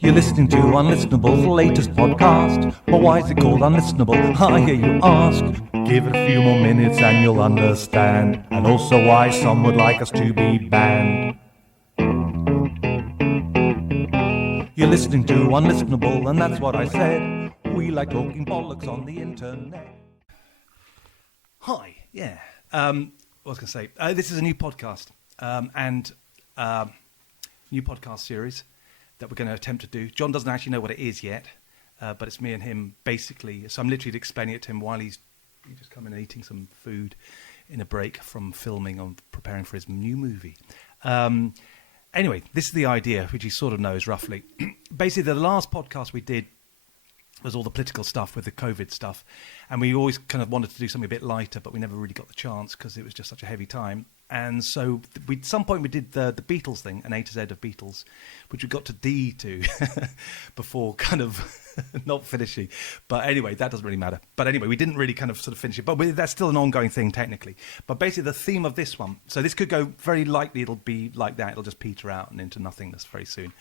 You're listening to Unlistenable's latest podcast. But why is it called Unlistenable? I hear you ask. Give it a few more minutes and you'll understand. And also why some would like us to be banned. You're listening to Unlistenable, and that's what I said. We like talking bollocks on the internet. Hi, yeah. What was I going to say? This is a new podcast, new podcast series that we're going to attempt to do. John doesn't actually know what it is yet, but it's me and him basically. So I'm literally explaining it to him while he's just coming and eating some food in a break from filming on preparing for his new movie. Anyway, this is the idea, which he sort of knows roughly. Basically, the last podcast we did was all the political stuff with the COVID stuff, and we always kind of wanted to do something a bit lighter, but we never really got the chance because it was just such a heavy time. And so at some point we did the Beatles thing, an A to Z of Beatles, which we got to D to before kind of not finishing. But anyway, that doesn't really matter. But anyway, we didn't really kind of sort of finish it. But that's still an ongoing thing technically. But basically the theme of this one, so this could go very likely, it'll be like that. It'll just peter out and into nothingness very soon.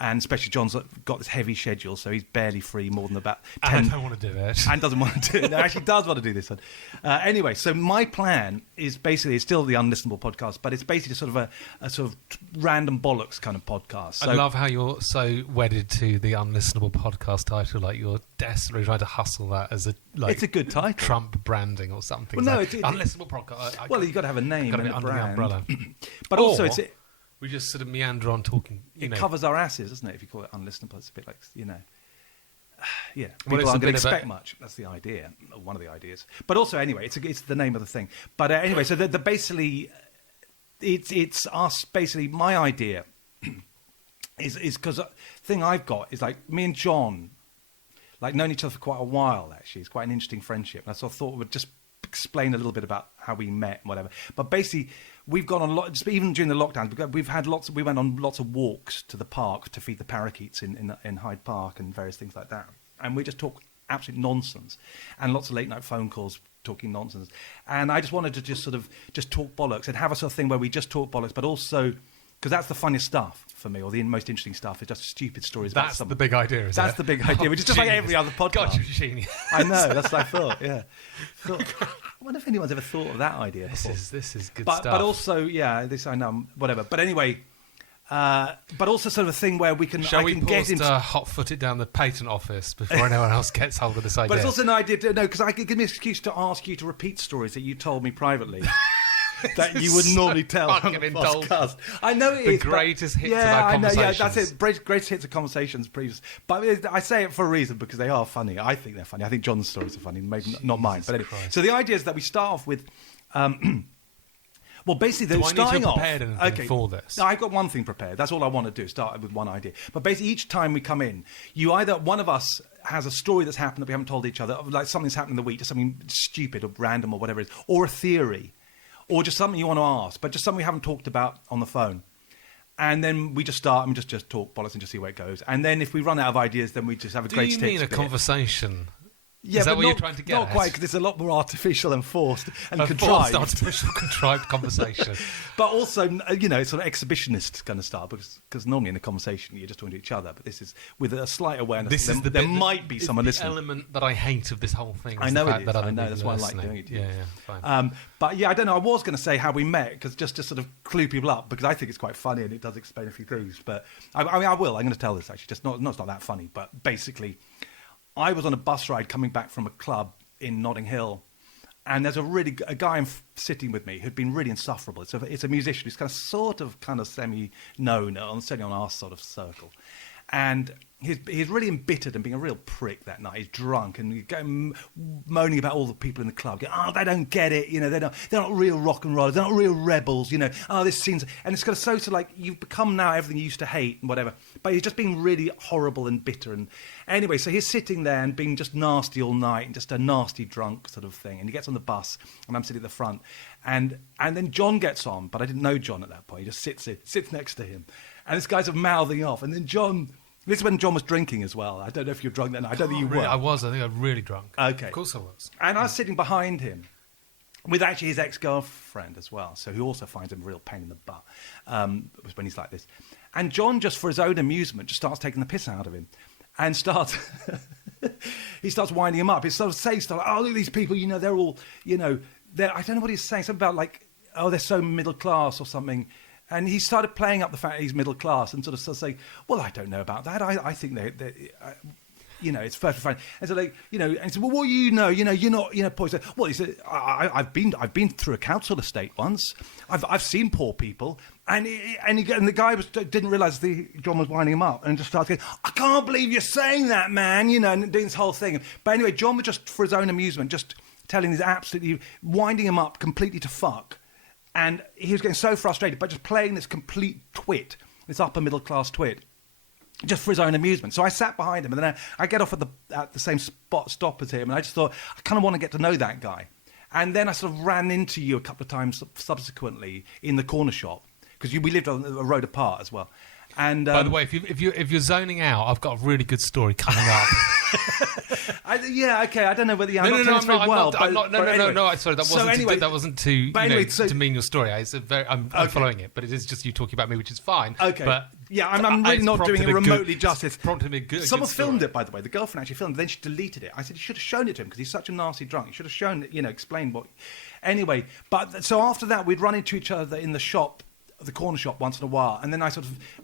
And especially John's got this heavy schedule, so he's barely free more than about 10. And I don't want to do it. And doesn't want to do it. No, actually does want to do this one. Anyway, so my plan is basically, it's still the Unlistenable Podcast, but it's basically sort of a sort of random bollocks kind of podcast. So, I love how you're so wedded to the Unlistenable Podcast title, like you're desperately trying to hustle that as it's a good title. Trump branding or something. Well, no, like, Unlistenable Podcast. Well, you've got to have a name and a brand. The umbrella. But also, we just sort of meander on talking. It covers our asses, doesn't it? If you call it Unlistenable, it's a bit like, yeah, people well, aren't going to expect much. That's the idea, one of the ideas. But also, anyway, it's the name of the thing. But anyway, so the basically, it's us. Basically, my idea is because the thing I've got is like me and John, like known each other for quite a while. Actually, it's quite an interesting friendship. And so I thought we'd just explain a little bit about how we met and whatever. But basically, we've gone on lots, even during the lockdowns, we've had lots. We went on lots of walks to the park to feed the parakeets in Hyde Park and various things like that. And we just talk absolute nonsense, and lots of late night phone calls talking nonsense. And I just wanted to just talk bollocks and have a sort of thing where we just talk bollocks, but also because that's the funniest stuff for me, or the most interesting stuff is just stupid stories. That's the big idea, is That's the big idea, which is just like every other podcast. God, you're a genius. I know, that's what I thought, yeah. I wonder if anyone's ever thought of that idea before. This is good stuff. But also, yeah, this I know, whatever. But anyway, but also sort of a thing where we can... Shall we pause to hot-foot it down the patent office before anyone else gets hold of this idea? But it's also an idea, because I could give me an excuse to ask you to repeat stories that you told me privately. That you would normally tell on the podcast. I know it is. The greatest hits of our I know, conversations. yeah, that's it. Greatest hits of conversations previous. But I say it for a reason, because they are funny. I think they're funny. I think John's stories are funny, maybe not mine. But anyway. So the idea is that we start off with... well, basically, Do I starting need to off... have prepared anything for this? No, I've got one thing prepared. That's all I want to do, start with one idea. But basically, each time we come in, one of us has a story that's happened that we haven't told each other, like something's happened in the week, just something stupid or random or whatever it is, or a theory. Or just something you want to ask, but just something we haven't talked about on the phone. And then we just start and just talk bollocks and just see where it goes. And then if we run out of ideas, then we just have a great stick. Do you mean a conversation? Yeah, is that but what you're trying to get Not at? quite, because it's a lot more artificial and forced and contrived. Forced, artificial, contrived conversation. But also, sort of exhibitionist kind of style, because normally in a conversation you're just talking to each other, but this is with a slight awareness there might be someone listening. The element that I hate of this whole thing. I know it is. That I know, that's why I like doing it to you. Yeah, fine. But yeah, I don't know. I was going to say how we met, because just to sort of clue people up, because I think it's quite funny and it does explain a few things. But I will. I'm going to tell this actually. It's not that funny, but basically, I was on a bus ride coming back from a club in Notting Hill, and there's a guy sitting with me who'd been really insufferable. It's a musician who's kind of semi-known, certainly on our sort of circle. And he's really embittered and being a real prick that night. He's drunk and moaning about all the people in the club. They don't get it, they're not real rock and rollers, they're not real rebels, this seems... And it's kind of so like, you've become now everything you used to hate and whatever. But he's just being really horrible and bitter. And anyway, so he's sitting there and being just nasty all night and just a nasty drunk sort of thing. And he gets on the bus and I'm sitting at the front. And then John gets on, but I didn't know John at that point. He just sits next to him. And this guy's mouthing off. And then John... This is when John was drinking as well. I don't know if you're drunk then. I don't think you were. I was. I think I was really drunk. Okay. Of course I was. And I was sitting behind him, with actually his ex-girlfriend as well, so who also finds him a real pain in the butt when he's like this. And John, just for his own amusement, just starts taking the piss out of him and starts... he starts winding him up. He sort of says stuff like, oh, look at these people, they're all, I don't know what he's saying, something about like, oh, they're so middle class or something. And he started playing up the fact that he's middle class and sort of saying, well, I don't know about that. I think it's perfectly fine. And so and he said, well, what do you know? You're not, Paul said, well, he said, I've been through a council estate once. I've seen poor people. And the guy didn't realise John was winding him up and just started going, I can't believe you're saying that, man, and doing this whole thing. But anyway, John was just, for his own amusement, just telling this absolutely, winding him up completely to fuck. And he was getting so frustrated by just playing this complete twit, this upper middle class twit, just for his own amusement. So I sat behind him, and then I get off at the same stop as him, and I just thought, I kind of want to get to know that guy. And then I sort of ran into you a couple of times subsequently in the corner shop, because we lived on a road apart as well. And by the way, if you're zoning out, I've got a really good story coming up. Okay. I don't know whether I'm not very well. Sorry, that wasn't to demean your story. I'm following it, but it is just you talking about me, which is fine. Okay. But yeah, I'm really not doing it remotely justice. Prompted me Someone filmed it, by the way. The girlfriend actually filmed it. Then she deleted it. I said, you should have shown it to him because he's such a nasty drunk. You should have shown it, explained what. Anyway, but so after that, we'd run into each other in the shop. The corner shop once in a while, and then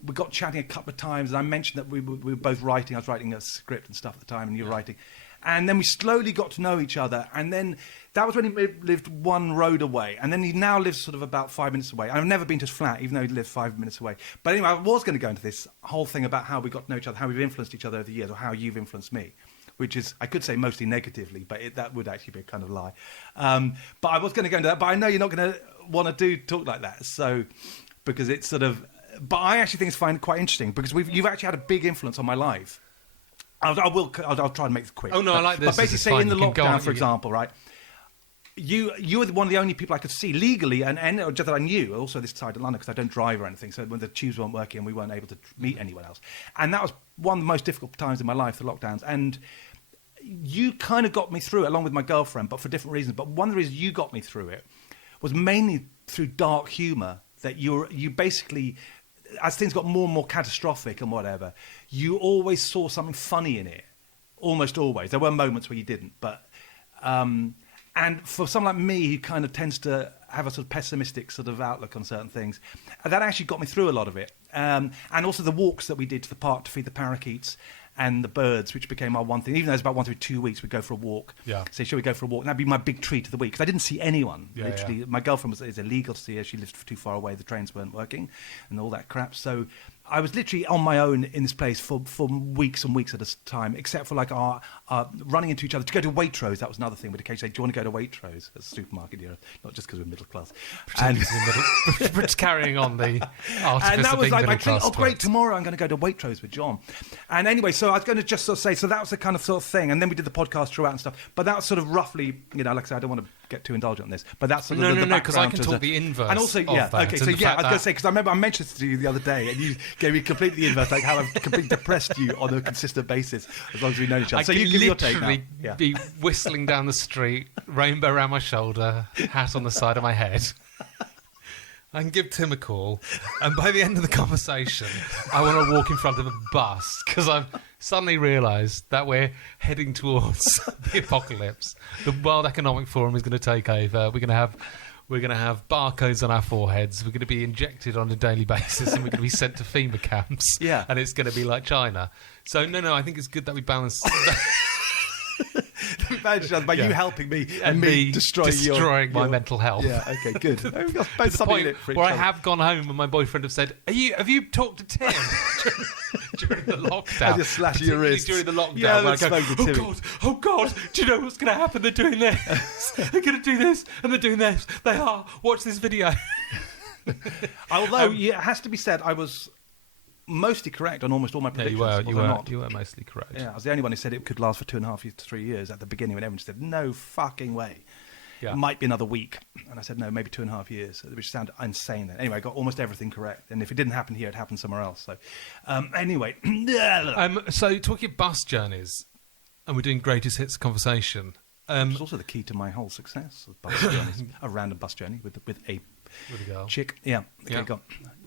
we got chatting a couple of times, and I mentioned that we were both writing. I was writing a script and stuff at the time, and you were writing, and then we slowly got to know each other, and then that was when he lived one road away, and then he now lives sort of about 5 minutes away. I've never been to his flat, even though he lived 5 minutes away. But anyway, I was going to go into this whole thing about how we got to know each other, how we've influenced each other over the years, or how you've influenced me. Which is, I could say mostly negatively, but that would actually be a kind of lie. But I was going to go into that, but I know you're not going to want to talk like that, so... Because it's sort of... But I actually think it's quite interesting, because you've actually had a big influence on my life. I'll try and make this quick. Oh, no, I like this. But basically, say in the lockdown, for example, right? You were one of the only people I could see legally, and just that I knew, also this side of London, because I don't drive or anything, so when the tubes weren't working and we weren't able to meet anyone else. And that was one of the most difficult times in my life, the lockdowns. And you kind of got me through it, along with my girlfriend, but for different reasons. But one of the reasons you got me through it was mainly through dark humour. That you basically, as things got more and more catastrophic and whatever, you always saw something funny in it. Almost always. There were moments where you didn't, but and for someone like me who kind of tends to have a sort of pessimistic sort of outlook on certain things, that actually got me through a lot of it. And also the walks that we did to the park to feed the parakeets and the birds, which became our one thing. Even though it's about once every 2 weeks, we'd go for a walk. Yeah. Say, shall we go for a walk? And that'd be my big treat of the week, because I didn't see anyone, literally. Yeah. My girlfriend is illegal to see her. She lived too far away. The trains weren't working and all that crap. So I was literally on my own in this place for weeks and weeks at a time, except for like our running into each other. To go to Waitrose, that was another thing. But occasionally, do you want to go to Waitrose? As a supermarket, not just because we're middle class. But carrying on the artifice and that was like my class. Oh, great, tomorrow I'm going to go to Waitrose with John. And anyway, so I was going to just sort of say, so that was the kind of sort of thing. And then we did the podcast throughout and stuff. But that was sort of roughly, like I said, I don't want to get too indulgent on this, but that's sort of no, because I can talk the inverse. And also, of that. Okay, so I was going to say, because I remember I mentioned this to you the other day, and you gave me completely the inverse, like how I've completely depressed you on a consistent basis as long as we know each other. So you give your take now. Yeah. Be whistling down the street, rainbow around my shoulder, hat on the side of my head. I can give Tim a call, and by the end of the conversation, I want to walk in front of a bus, because I've suddenly realised that we're heading towards the apocalypse. The World Economic Forum is going to take over. We're going to have barcodes on our foreheads. We're going to be injected on a daily basis, and we're going to be sent to FEMA camps. Yeah. And it's going to be like China. So, no, I think it's good that we balance... by you helping me and me destroying my mental health. Yeah, okay, good. We've got both the point where I have gone home and my boyfriend have said, have you talked to Tim during the lockdown? I just slash your wrist. During the lockdown. Yeah, I go, oh God, do you know what's going to happen? They're doing this. They're going to do this and they're doing this. They are. Watch this video. Although, it has to be said, I was... mostly correct on almost all my predictions. Yeah, you were mostly correct. Yeah, I was the only one who said it could last for 2.5 to 3 years at the beginning, when everyone said, no fucking way. Yeah. It might be another week. And I said, no, maybe 2.5 years, which sounded insane then. Anyway, I got almost everything correct. And if it didn't happen here, it happened somewhere else. So, anyway. So, talking bus journeys, and we're doing greatest hits conversation, It's also the key to my whole success of bus journeys, a random bus journey with a With a girl. chick. Yeah, okay, Yeah. go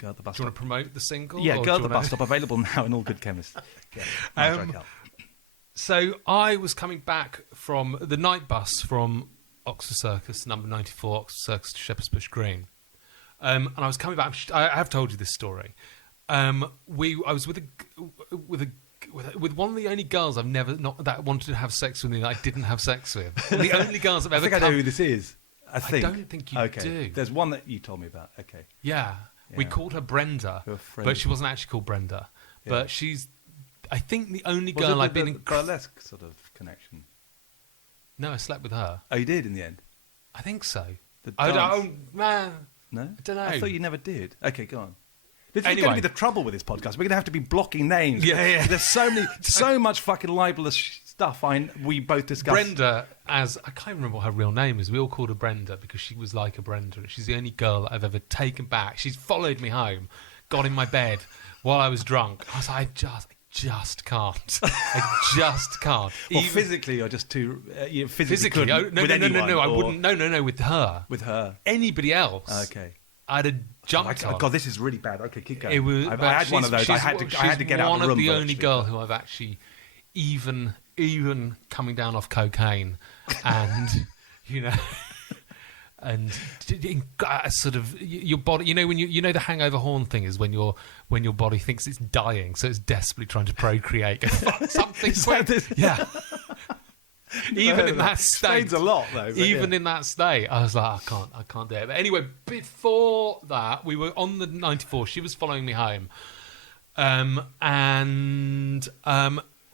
at the bus Do you stop. want to promote the single? Yeah, or go do at the you bus stop. Available now in all good chemists. So I was coming back from the night bus from Oxford Circus, number 94, Oxford Circus to Shepherd's Bush Green. And I was coming back. I have told you this story. I was with one of the only girls I've never that wanted to have sex with me that I didn't have sex with. The only girls I've ever. I know who this is. I don't think you do. There's one that you told me about. Okay. Yeah. We called her Brenda, but she wasn't actually called Brenda. Yeah. But she's, I think, the only girl I've been in. Burlesque sort of connection. No, I slept with her. Oh, you did in the end. I think so. I don't know. No, I don't know. I thought you never did. Okay, go on. This is Anyway. going to be the trouble with this podcast. We're going to have to be blocking names. Yeah. There's so much fucking libelous stuff. We both discussed. Brenda, I can't remember what her real name is. We all called her Brenda because she was like a Brenda. And she's the only girl that I've ever taken back. She's followed me home, got in my bed while I was drunk. I was like, I just can't. I just can't. Well, physically, or just too Physically? No, I wouldn't. No, with her. With her. Anybody else. Okay. I'd have jumped on. God, this is really bad. Okay, keep going. It was, I had one of those. I had to get out of the room. One of the only virtually. girl who I've actually even coming down off cocaine, and and sort of your body. When you the hangover horn thing is when your body thinks it's dying, so it's desperately trying to procreate. Fuck something quick. Yeah. Even in that state, explains a lot though. Even in that state, I was like, I can't do it. But anyway, before that, we were on the 94. She was following me home, and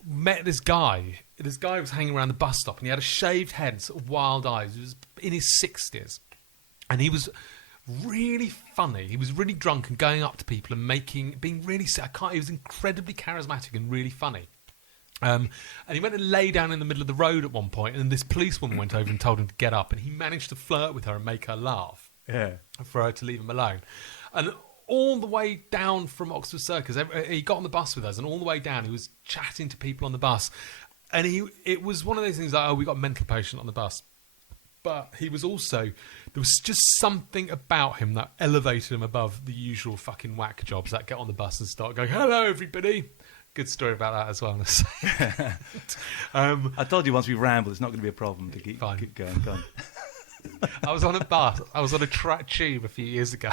met this guy. This guy was hanging around the bus stop, and he had a shaved head, sort of wild eyes. He was in his 60s, and he was really funny. He was really drunk and going up to people and being really. He was incredibly charismatic and really funny. And he went and lay down in the middle of the road at one point, and this policewoman went over and told him to get up, and he managed to flirt with her and make her laugh. Yeah. For her to leave him alone. And all the way down from Oxford Circus, he got on the bus with us, and all the way down he was chatting to people on the bus. And it was one of those things like, we got a mental patient on the bus. But he was also, there was just something about him that elevated him above the usual fucking whack jobs that get on the bus and start going, hello everybody. Good story about that as well. I told you once we ramble, it's not going to be a problem to keep going. Go on. I was on a bus. I was on a tube a few years ago,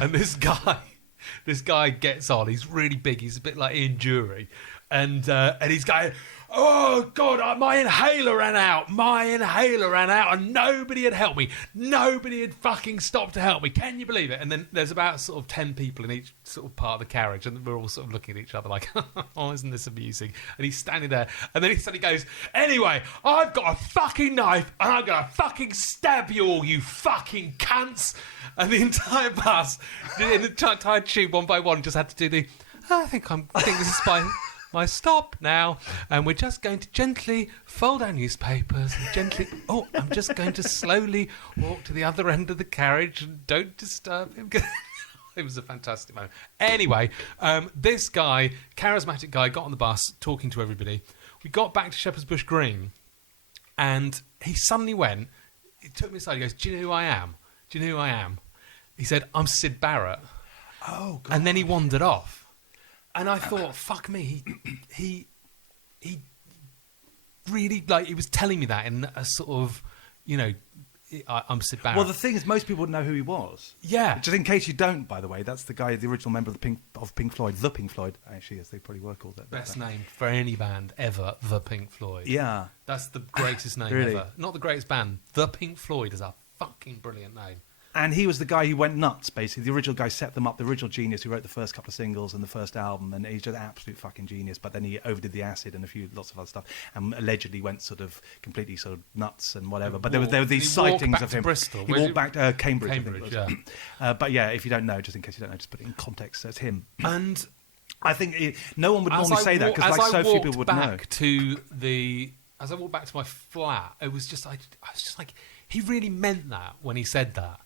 and this guy gets on. He's really big. He's a bit like Ian Jury, and he's going, "Oh God, my inhaler ran out. And nobody had helped me. Nobody had fucking stopped to help me. Can you believe it?" And then there's about sort of 10 people in each sort of part of the carriage, and we're all sort of looking at each other like, "Oh, isn't this amusing?" And he's standing there, and then he suddenly goes, "Anyway, I've got a fucking knife, and I'm gonna fucking stab you all, you fucking cunts." And the entire bus, in the entire tube, one by one, just had to do the. I think this is my stop now, and we're just going to gently fold our newspapers and gently. Oh, I'm just going to slowly walk to the other end of the carriage and don't disturb him. It was a fantastic moment. Anyway, this guy, charismatic guy, got on the bus talking to everybody. We got back to Shepherd's Bush Green, and he suddenly went. He took me aside. He goes, "Do you know who I am? Do you know who I am?" He said, "I'm Syd Barrett." Oh, God. And then he wandered off. And I thought, fuck me, he really, like, he was telling me that in a sort of, I'm Syd Barrett. Well, the thing is, most people would know who he was. Yeah. Just in case you don't, by the way, that's the guy, the original member of Pink Floyd, the Pink Floyd, actually, as they probably were called that. Best name for any band ever, the Pink Floyd. Yeah. That's the greatest name Really? ever. Not the greatest band. The Pink Floyd is a fucking brilliant name. And he was the guy who went nuts, basically. The original guy set them up, the original genius who wrote the first couple of singles and the first album, and he's just an absolute fucking genius. But then he overdid the acid and lots of other stuff, and allegedly went sort of completely sort of nuts and whatever. But there were these sightings of him. Bristol. He walked back to Cambridge. Cambridge, yeah. But yeah, if you don't know, just in case you don't know, just put it in context. So it's him. And I think no one would normally say that because so few people would know. As I walked back to my flat, I was just like, he really meant that when he said that.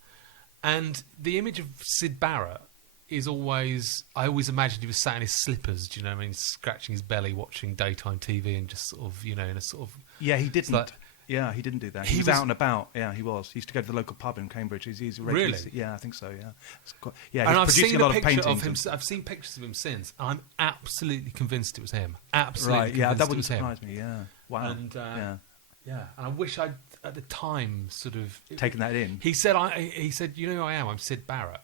And the image of Syd Barrett is always... I always imagined he was sat in his slippers, do you know what I mean? Scratching his belly, watching daytime TV and just sort of, in a sort of... Yeah, he didn't. Yeah, he didn't do that. He was out and about. Yeah, he was. He used to go to the local pub in Cambridge. He's Really? Yeah, I think so. Yeah. Yeah. And He's I've producing seen a lot a of picture paintings. of him. I've seen pictures of him since. I'm absolutely convinced it was him. Absolutely. Right. Yeah, that convinced wouldn't it was him. surprise me. Yeah. Wow. And yeah. yeah, and I wish I'd at the time sort of Taken that in. He said, "He said, you know who I am? I'm Syd Barrett."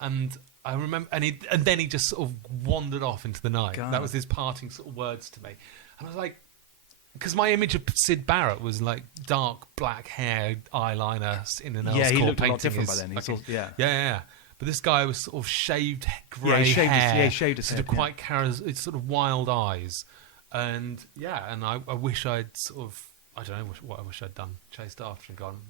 And I remember, and then he just sort of wandered off into the night. God. That was his parting sort of words to me. And I was like, because my image of Syd Barrett was like dark black hair, eyeliner in an Yeah, he court looked a painting. lot different by then. He's Fucking- yeah. yeah. But this guy was sort of shaved grey Yeah, he shaved his- hair, yeah, he shaved his sort head, of quite it's sort of wild eyes, and yeah, and I wish I'd sort of, I don't know what I wish I'd done, chased after and gone,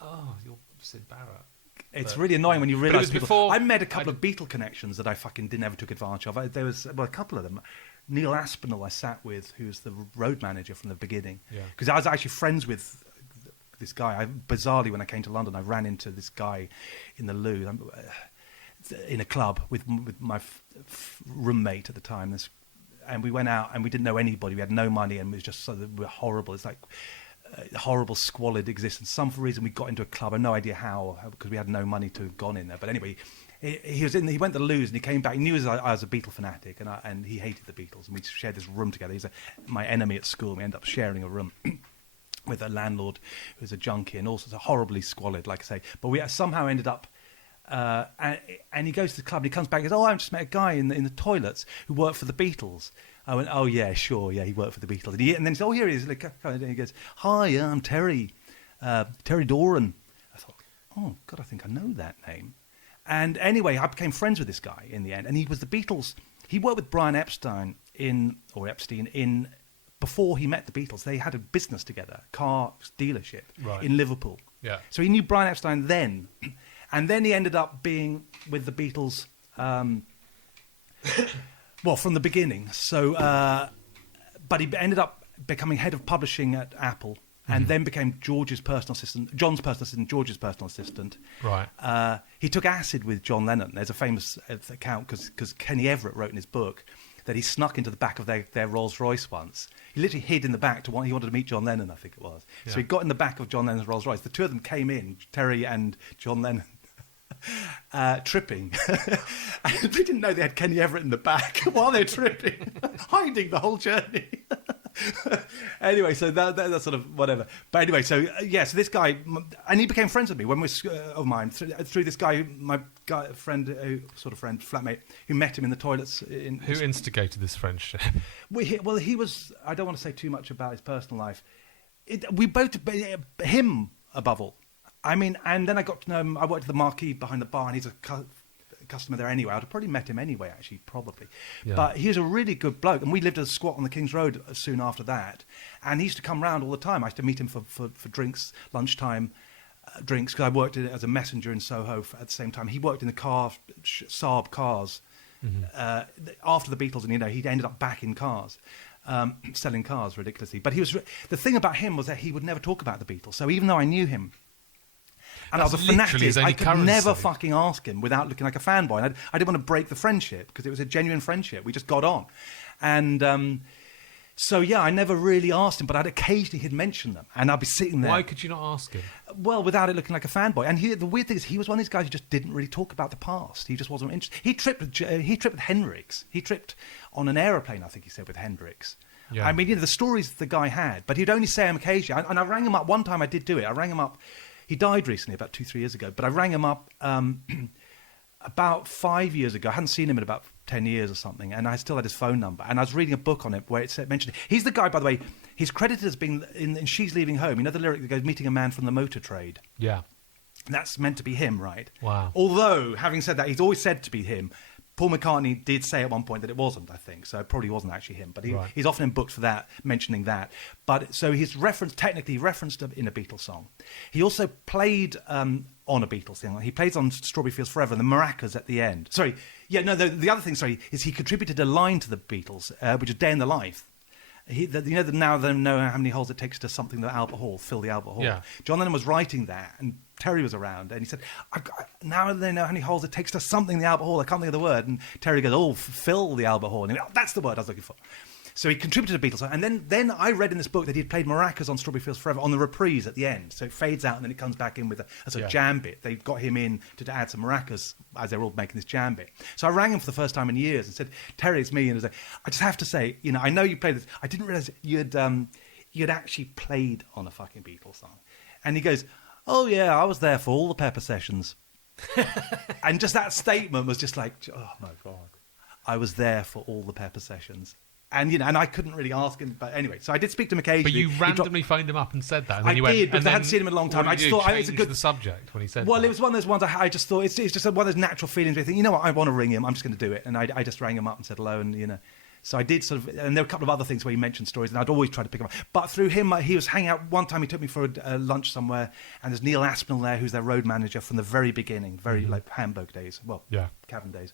oh, you're Syd Barrett. It's But- really annoying when you But it realise was people. before I met a couple of Beatle connections that I fucking never took advantage of. There was a couple of them. Neil Aspinall I sat with, who was the road manager from the beginning. Yeah. Because I was actually friends with this guy. Bizarrely, when I came to London, I ran into this guy in the loo, in a club with my roommate at the time. And we went out and we didn't know anybody. We had no money and it was just we were horrible. It's like horrible, squalid existence. Some reason we got into a club. I have no idea how, because we had no money to have gone in there. But anyway, he went to the loos and he came back. He knew I was a Beatle fanatic and he hated the Beatles. And we shared this room together. He's my enemy at school. We ended up sharing a room with a landlord who was a junkie and also horribly squalid, like I say. But we somehow ended up. And he goes to the club and he comes back and goes, I just met a guy in the toilets who worked for the Beatles. I went, oh yeah, sure, yeah, he worked for the Beatles. And then he said, oh, here he is. And he goes, hi, I'm Terry Doran. I thought, oh God, I think I know that name. And anyway, I became friends with this guy in the end, and he was the Beatles. He worked with Brian Epstein before he met the Beatles. They had a business together, car dealership in Liverpool. Yeah. So he knew Brian Epstein then. And then he ended up being with the Beatles, from the beginning. So, but he ended up becoming head of publishing at Apple, and then became John's personal assistant, George's personal assistant. Right. He took acid with John Lennon. There's a famous account because Kenny Everett wrote in his book that he snuck into the back of their Rolls Royce once. He literally hid in the back he wanted to meet John Lennon, I think it was. Yeah. So he got in the back of John Lennon's Rolls Royce. The two of them came in, Terry and John Lennon. Tripping. And they didn't know they had Kenny Everett in the back while they're tripping, hiding the whole journey. Anyway, so that's sort of whatever. But anyway, so this guy, and he became friends with me when we of mine through this guy, my flatmate, who met him in the toilets. Who instigated this friendship? Well, he was. I don't want to say too much about his personal life. We both, him above all. I mean, and then I got to know him. I worked at the marquee behind the bar, and he's a customer there anyway. I'd have probably met him anyway, actually, probably. Yeah. But he was a really good bloke, and we lived at a squat on the King's Road soon after that. And he used to come round all the time. I used to meet him for drinks, lunchtime drinks, because I worked as a messenger in Soho at the same time. He worked in the Saab cars after the Beatles, and he'd ended up back in cars. Selling cars ridiculously. But the thing about him was that he would never talk about the Beatles. So even though I knew him, and I was a fanatic, I could never fucking ask him without looking like a fanboy. And I didn't want to break the friendship because it was a genuine friendship. We just got on. And so, I never really asked him, but occasionally he'd mention them. And I'd be sitting there. Why could you not ask him? Well, without it looking like a fanboy. And the weird thing is, he was one of these guys who just didn't really talk about the past. He just wasn't interested. He tripped with Hendrix. He tripped on an aeroplane, I think he said, with Hendrix. Yeah. I mean, the stories the guy had, but he'd only say them occasionally. And I rang him up. One time I did do it. I rang him up. He died recently, about 2-3 years ago. But I rang him up about 5 years ago. I hadn't seen him in about 10 years or something. And I still had his phone number. And I was reading a book on it where it mentioned it. He's the guy, by the way, he's credited as being in She's Leaving Home. You know the lyric that goes, meeting a man from the motor trade? Yeah. And that's meant to be him, right? Wow. Although, having said that, he's always said to be him. Paul McCartney did say at one point that it wasn't, I think, so it probably wasn't actually him. But he's often in books for that, mentioning that. But so he's technically referenced in a Beatles song. He also played on a Beatles thing. He plays on Strawberry Fields Forever, and the maracas at the end. The other thing, is he contributed a line to the Beatles, which is Day in the Life. Now they know how many holes it takes to something the Albert Hall, fill the Albert Hall. Yeah. John Lennon was writing that, and Terry was around, and he said, now they know how many holes it takes to something the Albert Hall. I can't think of the word. And Terry goes, fill the Albert Hall. And he went, that's the word I was looking for. So he contributed to a Beatles song. And then I read in this book that he'd played maracas on Strawberry Fields Forever on the reprise at the end. So it fades out and then it comes back in with a sort of jam bit. They got him in to add some maracas as they were all making this jam bit. So I rang him for the first time in years and said, Terry, it's me. And I was like, I just have to say, I know you played this. I didn't realise you'd actually played on a fucking Beatles song. And he goes, oh yeah, I was there for all the Pepper sessions. And just that statement was just like, oh my God. I was there for all the Pepper sessions. And, and I couldn't really ask him. But anyway, so I did speak to him occasionally. But you randomly phoned him up and said that. And then I you went, did, because I hadn't seen him in a long time. I just thought it's a good the subject when he said Well, that. it was one of those ones I just thought, it's just one of those natural feelings where you think, you know what, I want to ring him. I'm just going to do it. And I just rang him up and said hello. And, so I did sort of, and there were a couple of other things where he mentioned stories, and I'd always try to pick him up. But through him, he was hanging out. One time he took me for a lunch somewhere, and there's Neil Aspinall there, who's their road manager from the very beginning, like Hamburg days, Cavern days.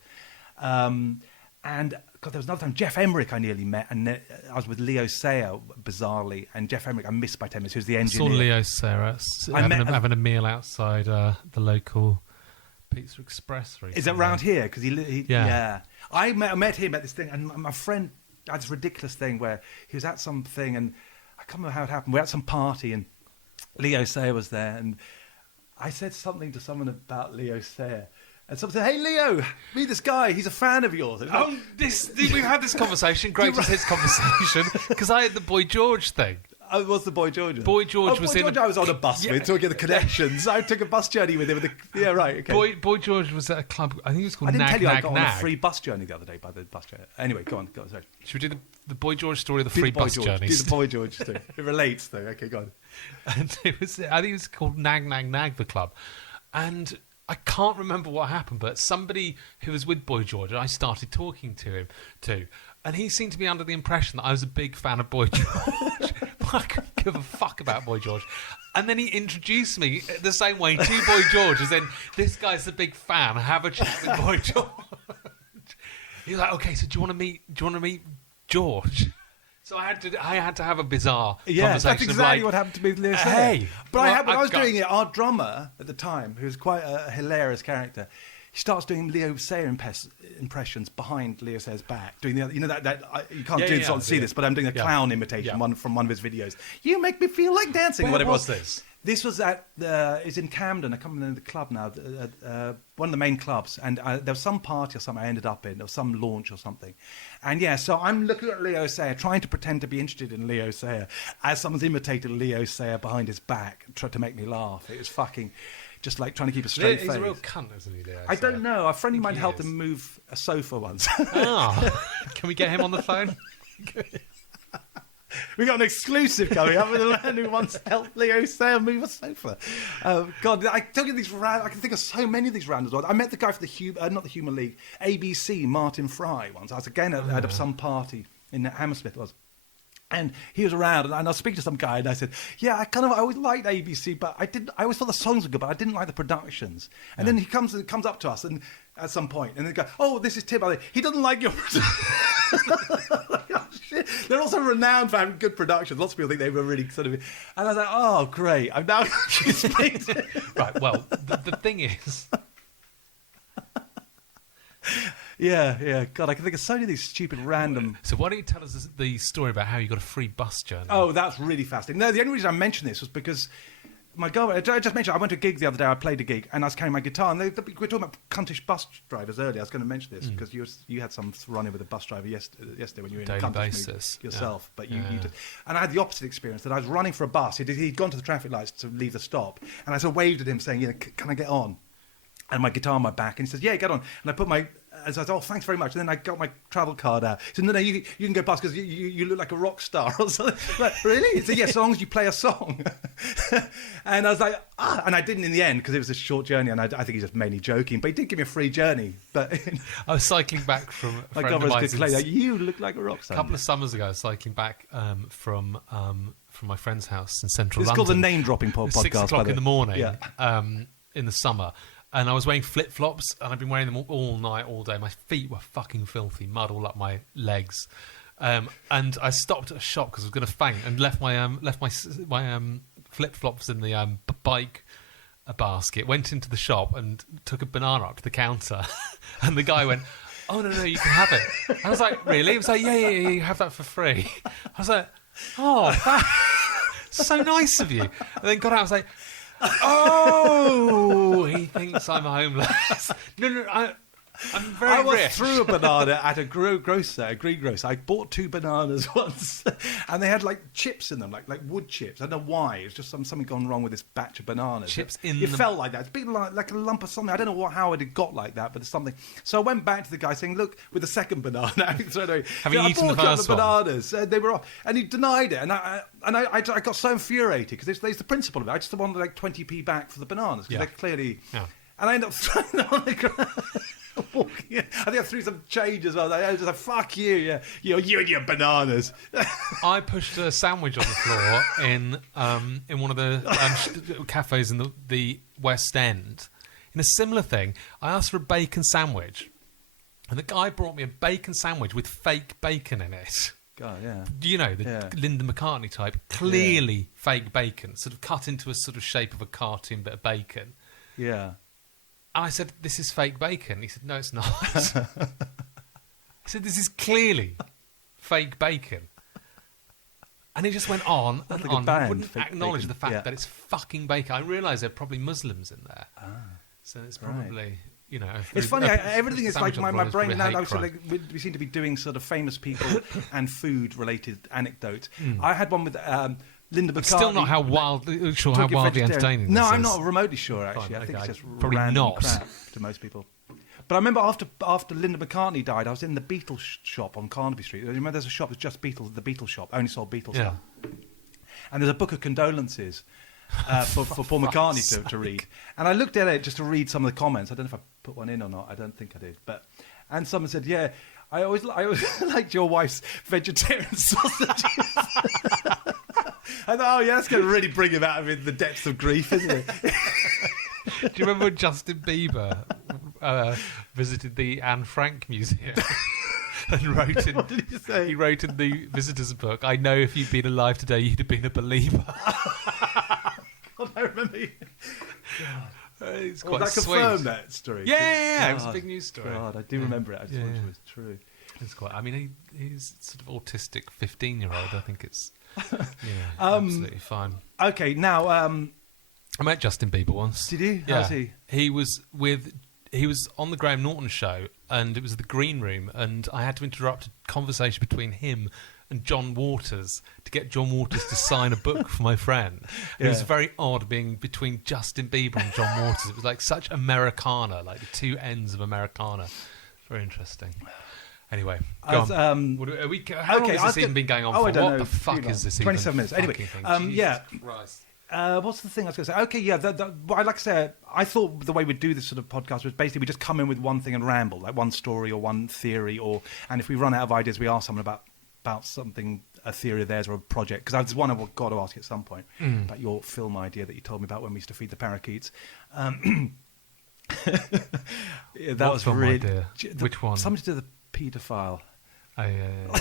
And God, there was another time, Jeff Emmerich I nearly met, and I was with Leo Sayer, bizarrely, and Jeff Emmerich I missed by 10 minutes, who's the engineer. I saw Leo Sayer having a meal outside the local Pizza Express recently. Is that round here? Because yeah. I met him at this thing, and my friend had this ridiculous thing where he was at something, and I can't remember how it happened. We were at some party, and Leo Sayer was there, and I said something to someone about Leo Sayer, and someone said, "Hey, Leo, meet this guy. He's a fan of yours." We've had this conversation. Great as his conversation, because I had the Boy George thing. Oh, what's the Boy George? Boy George was Boy George I was on a bus with, talking the connections. I took a bus journey with him. Yeah, right. Okay. Boy George was at a club. I think it was called I didn't tell you I got on a Nag. free bus journey the other day by the bus journey. Anyway, go on. Sorry. Should we do the Boy George story of the free bus journeys? Do the Boy George story. It relates, though. Okay, go on. And I think it was called Nag, the club. And I can't remember what happened, but somebody who was with Boy George, I started talking to him too. And he seemed to be under the impression that I was a big fan of Boy George. I couldn't give a fuck about Boy George. And then he introduced me the same way to Boy George, as in, this guy's a big fan, have a chat with Boy George. He's like, okay, so do you want to meet George? So I had to have a bizarre conversation. That's exactly what happened to me with Leo Sayer. Hey. But when I was doing it, our drummer at the time, who was quite a hilarious character, he starts doing Leo Sayer impressions behind Leo Sayer's back, doing the you can't do this, see this, but I'm doing a clown imitation from one of his videos. You make me feel like dancing. Where whatever was this? This was it's in Camden. I can't remember the club now. One of the main clubs, and there was some party or something I ended up in, or some launch or something. And so I'm looking at Leo Sayer, trying to pretend to be interested in Leo Sayer, as someone's imitated Leo Sayer behind his back, trying to make me laugh. It was fucking just like trying to keep a straight face. He's a real cunt, isn't he, Leo? I don't know. A friend of mine helped him move a sofa once. Oh, can we get him on the phone? We got an exclusive coming up with a man who once helped Leo Sayer move a sofa. God, I tell you these. I can think of so many of these random ones. I met the guy for not the Humour League, ABC, Martin Fry once. I was again at some party in Hammersmith. It was. And he was around, and I was speaking to some guy, and I said, "Yeah, I always liked ABC, but I always thought the songs were good, but I didn't like the productions." And then he comes up to us, and at some point, and they go, "Oh, this is Tim. He doesn't like your." Oh, shit. They're also renowned for having good productions. Lots of people think they were really sort of. And I was like, "Oh, great! I'm now." Right. Well, the thing is. Yeah. God, I can think of so many of these stupid random... So why don't you tell us the story about how you got a free bus journey? Oh, that's really fascinating. No, the only reason I mentioned this was because my girlfriend... I just mentioned I went to a gig the other day. I played a gig, and I was carrying my guitar. And we were talking about cuntish bus drivers earlier. I was going to mention this because you had some run-in with a bus driver yesterday when you were in a cuntish basis yourself. But you did. And I had the opposite experience, that I was running for a bus. He'd gone to the traffic lights to leave the stop. And I sort of waved at him saying, can I get on? And my guitar on my back. And he says, yeah, get on. And I put my... And so I said, oh, thanks very much. And then I got my travel card out. He said, no, you can go past because you look like a rock star or something. Like, really? He said, yeah, so long as you play a song. And I was like, and I didn't in the end because it was a short journey, and I think he's just mainly joking. But he did give me a free journey. But I was cycling back from a my friend of girlfriend's mine's. like, you look like a rock star. A couple of summers ago, I was cycling back from my friend's house in central It's London. called the Name Dropping Podcast. 6 o'clock in the morning Yeah. In the summer. And I was wearing flip-flops, and I've been wearing them all night, all day. My feet were fucking filthy, mud all up my legs. And I stopped at a shop because I was going to faint, and left my flip-flops in the bike basket. Went into the shop and took a banana up to the counter, and the guy went, oh, no, you can have it. I was like, really? He was like, yeah, you have that for free. I was like, oh, that's so nice of you. And then got out, I was like, oh, he thinks I'm homeless. No, I'm very I was rich. through a banana at a greengrocer. I bought 2 bananas once, and they had like chips in them, like wood chips. I don't know why. It's just something gone wrong with this batch of bananas. Chips It felt like that. It's been like a lump of something. I don't know how it had got like that, but it's something. So I went back to the guy saying, "Look, with the second banana." So anyway, Having eaten the first one, I bought a couple of bananas, they were off, and he denied it, and I got so infuriated because there's the principle of it. I just wanted like 20p back for the bananas because they're clearly, and I ended up throwing them on the ground. I think I threw some change as well. I was just like, "Fuck you, yeah, you and your bananas." I pushed a sandwich on the floor in one of the cafes in the West End. In a similar thing, I asked for a bacon sandwich, and the guy brought me a bacon sandwich with fake bacon in it. God, yeah. You know, the Linda McCartney type, clearly fake bacon, sort of cut into a sort of shape of a cartoon bit of bacon. Yeah. And I said, "This is fake bacon." He said, "No, it's not." He said, "This is clearly fake bacon." And he just went on and like a on. band, He wouldn't fake acknowledge bacon. the fact that it's fucking bacon. I realised there are probably Muslims in there. So it's probably, you know... It's funny, everything is like sandwich on the my floor is brain probably now. hate So like, we seem to be doing sort of famous people and food-related anecdotes. I had one with Linda McCartney. Still not how wildly entertaining No, this I'm is. not remotely sure, actually. Fine, I think okay, it's just probably random not. crap to most people. But I remember after Linda McCartney died, I was in the Beatles shop on Carnaby Street. You remember there's a shop that's just Beatles, the Beatles shop, only sold Beatles stuff. And there's a book of condolences for Paul McCartney to read. And I looked at it just to read some of the comments. I don't know if I put one in or not. I don't think I did. And someone said, "Yeah, I always liked your wife's vegetarian sausages." I thought, "Oh yeah, that's going to really bring him out of the depths of grief, isn't it?" Do you remember when Justin Bieber visited the Anne Frank Museum? And wrote in, What did he say? He wrote in the visitors book, "I know if you'd been alive today, you'd have been a believer." God, I remember. It's Well, quite that sweet. confirmed that story. Yeah, it was a big news story. God, I do remember it. I just wish it was true. It's quite. I mean, he's sort of autistic 15-year-old. I think it's absolutely fine. Okay, now I met Justin Bieber once. did you? Yeah. How's he? He was on the Graham Norton show, and it was the green room, and I had to interrupt a conversation between him and John Waters to get John Waters to sign a book for my friend. And it was very odd being between Justin Bieber and John Waters. It was like such Americana, like the two ends of Americana. Very interesting. Anyway, go on. How long has this even been going on for? I don't What know. the fuck is this 27 even minutes. Anyway, fucking thing? yeah. Jesus Christ. What's the thing I was going to say? Okay, yeah. Like I said, I thought the way we'd do this sort of podcast was basically we just come in with one thing and ramble, like one story or one theory, and if we run out of ideas, we ask someone about something, a theory of theirs or a project. Because that's one I've got to ask you at some point about your film idea that you told me about when we used to feed the parakeets. Yeah, that What was film really idea? Which one? Something to do with the paedophile. Oh, yeah.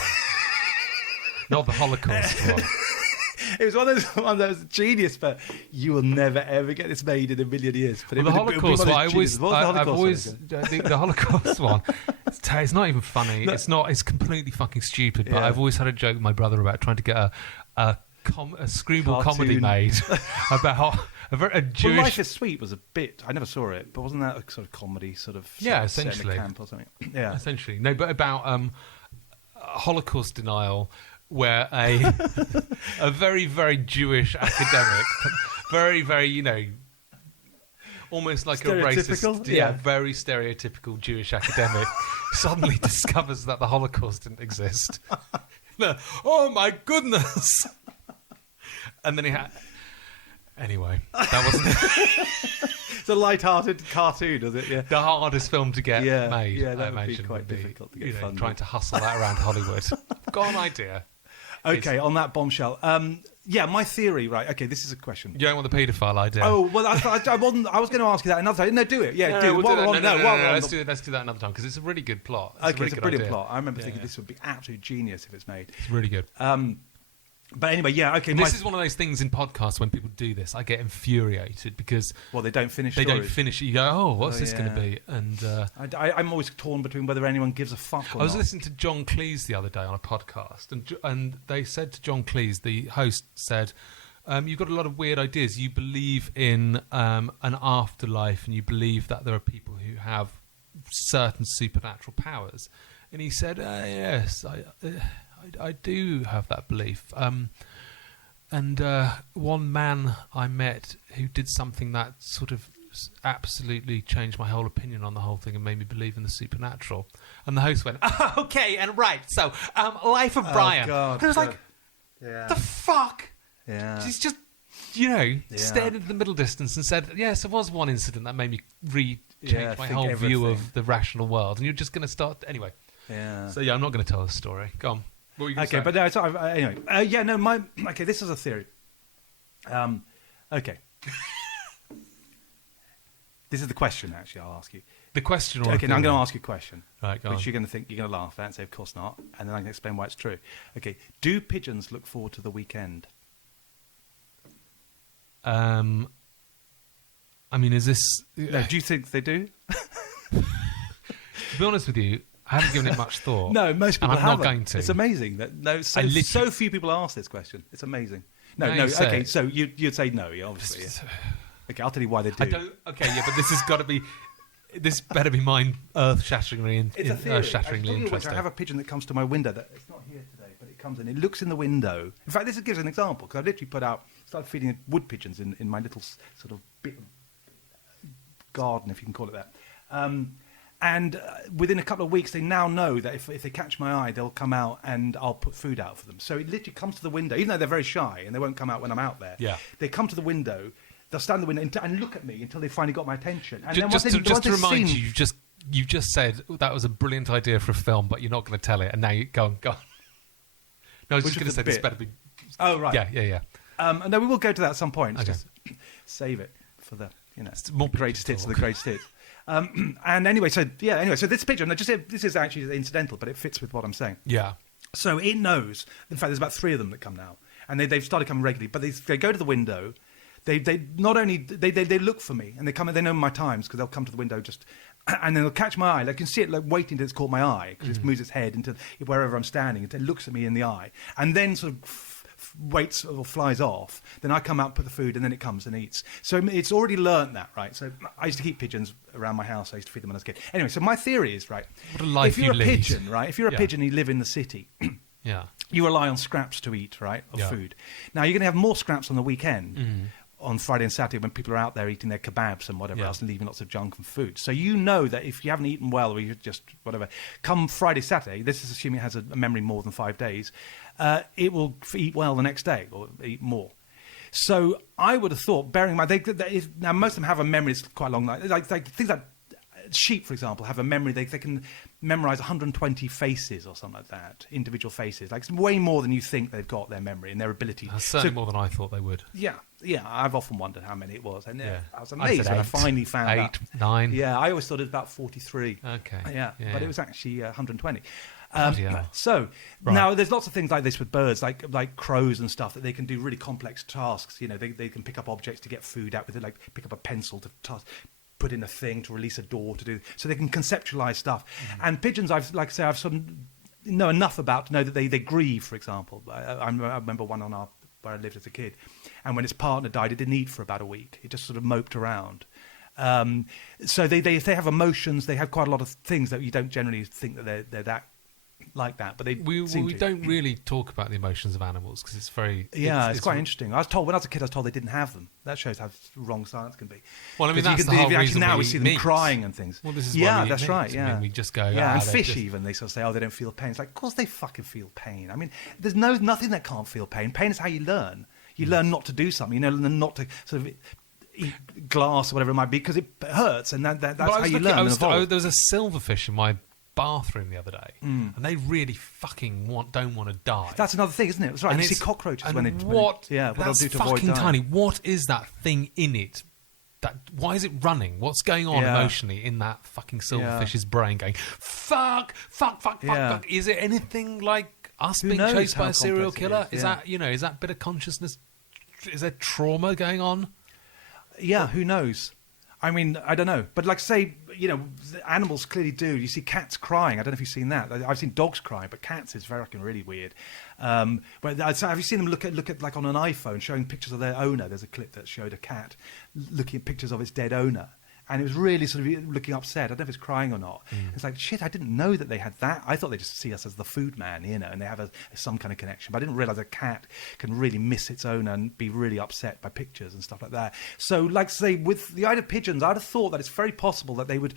Not the Holocaust one. It was one of those that was genius, but you will never ever get this made in a million years. But Well, the Holocaust one, I've always the Holocaust one. It's not even funny. No. It's completely fucking stupid. But Yeah. I've always had a joke with my brother about trying to get a screwball comedy Cartoon. made about a Jewish. Well, Life is Sweet was a bit. I never saw it, but wasn't that a sort of comedy sort of? Yeah, set in a essentially. camp or something. Yeah. Essentially, no, but about Holocaust denial, where a very, very Jewish academic, very, very, almost like a Stereotypical? racist, Yeah. very stereotypical Jewish academic, suddenly discovers that the Holocaust didn't exist. Oh my goodness! And then he had. Anyway, that wasn't It's a light-hearted cartoon, is it? Yeah. the hardest film to get made. Yeah, that I would be imagine quite difficult to get funded. trying to hustle that around Hollywood. Got an idea. Okay, on that bombshell. Yeah, my theory, right? Okay, this is a question. You don't want the paedophile idea. Oh well, I wasn't. I was going to ask you that another time. No, do it. Yeah, do it. we'll While do we're that. on- No, while we're on let's the- do that another time because it's a really good plot. Okay, it's a brilliant idea. plot. I remember thinking this would be absolute genius if it's made. It's really good. But anyway, yeah, okay. This is one of those things in podcasts when people do this. I get infuriated because they don't finish. They don't finish it. You go, oh, what's this going to be? And I'm always torn between whether anyone gives a fuck or not. I was listening to John Cleese the other day on a podcast, and they said to John Cleese, the host said, you've got a lot of weird ideas. You believe in an afterlife, and you believe that there are people who have certain supernatural powers. And he said, yes, I do have that belief. And one man I met who did something that sort of absolutely changed my whole opinion on the whole thing and made me believe in the supernatural. And the host went, oh, okay, and right, so Life of Brian. God, and I was like, the fuck? Yeah. She's just, stared into the middle distance and said, yes, there was one incident that made me change my whole view of the rational world. And you're just going to start... Anyway. Yeah. So, I'm not going to tell the story. Go on. What were you going to say? But no, it's, anyway. Okay, this is a theory. Okay. This is the question, actually, I'll ask you. The question? Or okay, now I'm going to ask you a question. Right, go which on. you're going to think, you're going to laugh at and say, of course not. And then I can explain why it's true. Okay, do pigeons look forward to the weekend? I mean, is this... No, do you think they do? To be honest with you, I haven't given it much thought. No, most people and I'm haven't. not going to. It's amazing that so few people ask this question. It's amazing. No. Okay, so you'd say no, yeah, obviously. Yeah. Okay, I'll tell you why they do. But this has got to be. This better be earth-shatteringly interesting. I have a pigeon that comes to my window. It's not here today, but it comes in. It looks in the window. In fact, this gives an example because I've literally started feeding wood pigeons in my little sort of bit of garden, if you can call it that. And within a couple of weeks, they now know that if they catch my eye, they'll come out and I'll put food out for them. So it literally comes to the window, even though they're very shy and they won't come out when I'm out there. Yeah. They come to the window, they'll stand in the window and look at me until they finally got my attention. And just to remind you, you've just said that was a brilliant idea for a film, but you're not going to tell it. And now you go on. No, I was just going to say this better be... Oh, right. Yeah. No, we will go to that at some point. Okay. Just save it for the more greatest hits of the greatest hits. And anyway, so this pigeon, this is actually incidental, but it fits with what I'm saying. Yeah. So it knows. In fact, there's about 3 of them that come now, and they've started coming regularly. But they go to the window. They not only they look for me, and they come. They know my times because they'll come to the window and then they'll catch my eye. They can see it waiting until it's caught my eye because it moves its head into wherever I'm standing. It looks at me in the eye, and then sort of waits or flies off. Then I come out, put the food, and then it comes and eats. So it's already learnt that, right? So I used to keep pigeons around my house. I used to feed them when I was a kid. Anyway, so my theory is, right, what a life if you're you a lead. pigeon, right, if you're a pigeon and you live in the city, you rely on scraps to eat, right, of food. Now you're going to have more scraps on the weekend. On Friday and Saturday when people are out there eating their kebabs and whatever else and leaving lots of junk and food. So you know that if you haven't eaten well or you just whatever, come Friday, Saturday, this is assuming it has a memory more than 5 days, it will eat well the next day or eat more. So I would have thought, bearing in mind, now most of them have a memory that's quite long, like things like sheep, for example, have a memory. They can memorize 120 faces or something like that, individual faces. Like it's way more than you think they've got their memory and their ability. That's certainly more than I thought they would. Yeah. I've often wondered how many it was, and I was amazed when I finally found out. 8, 9. Yeah, I always thought it was about 43. Okay. Yeah, but it was actually 120. So now there's lots of things like this with birds, like crows and stuff, that they can do really complex tasks. They can pick up objects to get food out with it, like pick up a pencil to put in a thing to release a door to do, so they can conceptualize stuff. And pigeons, I've sort of know enough about to know that they grieve, for example. I remember one where I lived as a kid, and when its partner died, it didn't eat for about a week. It just sort of moped around. So they have emotions. They have quite a lot of things that you don't generally think that they're that like that, but we don't really talk about the emotions of animals because it's very it's quite interesting. I was told when I was a kid, they didn't have them. That shows how wrong science can be. Well, I mean, that's the whole reason now we see them crying and things. Well, this is why that's right. Yeah, I mean, we just go. And fish even they sort of say, they don't feel pain. It's like, of course they fucking feel pain. I mean, there's nothing that can't feel pain. Pain is how you learn. You learn not to do something. Learn not to sort of eat glass or whatever it might be because it hurts, and that's how you learn. There was a silverfish in my bathroom the other day, and they really fucking don't want to die. That's another thing, isn't it? That's right. And you see cockroaches when that's they'll do to avoid dying. Tiny. What is that thing in it? Why is it running? What's going on emotionally in that fucking silverfish's brain? Going fuck. Is it anything like us Who being knows chased by how a serial complex it killer? is, Is yeah. that, is that bit of consciousness? Is there trauma going on? Yeah, who knows? I mean, I don't know. But like, say, the animals clearly do. You see cats crying. I don't know if you've seen that. I've seen dogs crying, but cats is very fucking really weird. But have you seen them look at like on an iPhone showing pictures of their owner? There's a clip that showed a cat looking at pictures of its dead owner. And it was really sort of looking upset. I don't know if it's crying or not. It's like, shit, I didn't know that they had that. I thought they just see us as the food man, and they have some kind of connection. But I didn't realise a cat can really miss its owner and be really upset by pictures and stuff like that. So, like, say, with the idea of pigeons, I'd have thought that it's very possible that they would,